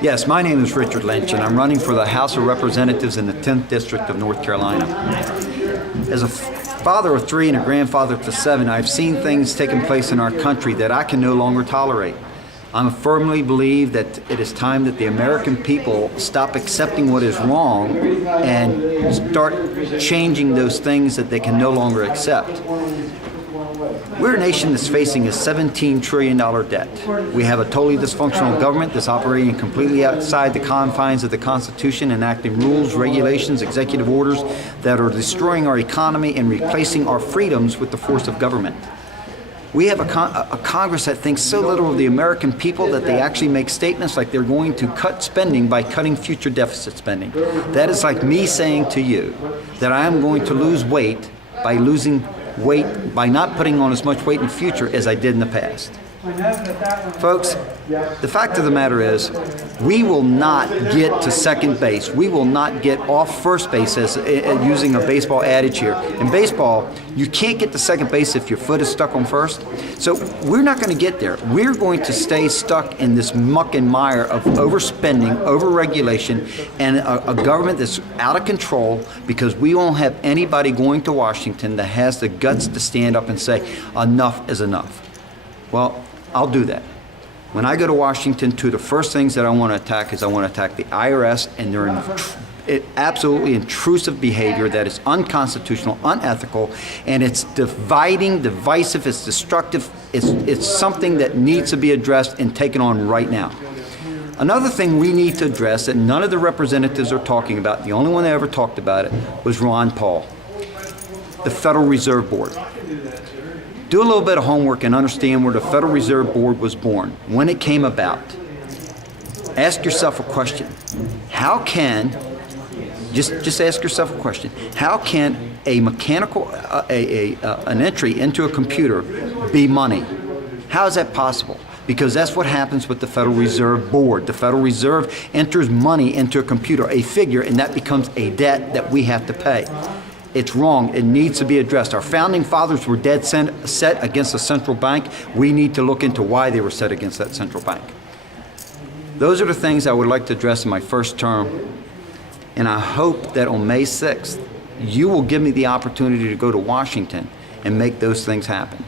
Yes, my name is Richard Lynch, and I'm running for the House of Representatives in the 10th District of North Carolina. As a father of 3 and a grandfather to 7, I've seen things taking place in our country that I can no longer tolerate. I firmly believe that it is time that the American people stop accepting what is wrong and start changing those things that they can no longer accept. We're a nation that's facing a $17 trillion debt. We have a totally dysfunctional government that's operating completely outside the confines of the Constitution, enacting rules, regulations, executive orders that are destroying our economy and replacing our freedoms with the force of government. We have a Congress that thinks so little of the American people that they actually make statements like they're going to cut spending by cutting future deficit spending. That is like me saying to you that I am going to lose weight by not putting on as much weight in the future as I did in the past. Folks, the fact of the matter is, we will not get to second base. We will not get off first base, as using a baseball adage here. In baseball, you can't get to second base if your foot is stuck on first. So we're not going to get there. We're going to stay stuck in this muck and mire of overspending, overregulation, and a government that's out of control, because we won't have anybody going to Washington that has the guts to stand up and say, enough is enough. Well, I'll do that. When I go to Washington, two of the first things that I want to attack is I want to attack the IRS and their absolutely intrusive behavior that is unconstitutional, unethical, and it's dividing, divisive, it's destructive. It's something that needs to be addressed and taken on right now. Another thing we need to address that none of the representatives are talking about, the only one that ever talked about it was Ron Paul, the Federal Reserve Board. Do a little bit of homework and understand where the Federal Reserve Board was born, when it came about. Ask yourself a question. How can, just ask yourself a question, how can a mechanical, an entry into a computer be money? How is that possible? Because that's what happens with the Federal Reserve Board. The Federal Reserve enters money into a computer, a figure, and that becomes a debt that we have to pay. It's wrong. It needs to be addressed. Our founding fathers were dead set against a central bank. We need to look into why they were set against that central bank. Those are the things I would like to address in my first term. And I hope that on May 6th, you will give me the opportunity to go to Washington and make those things happen.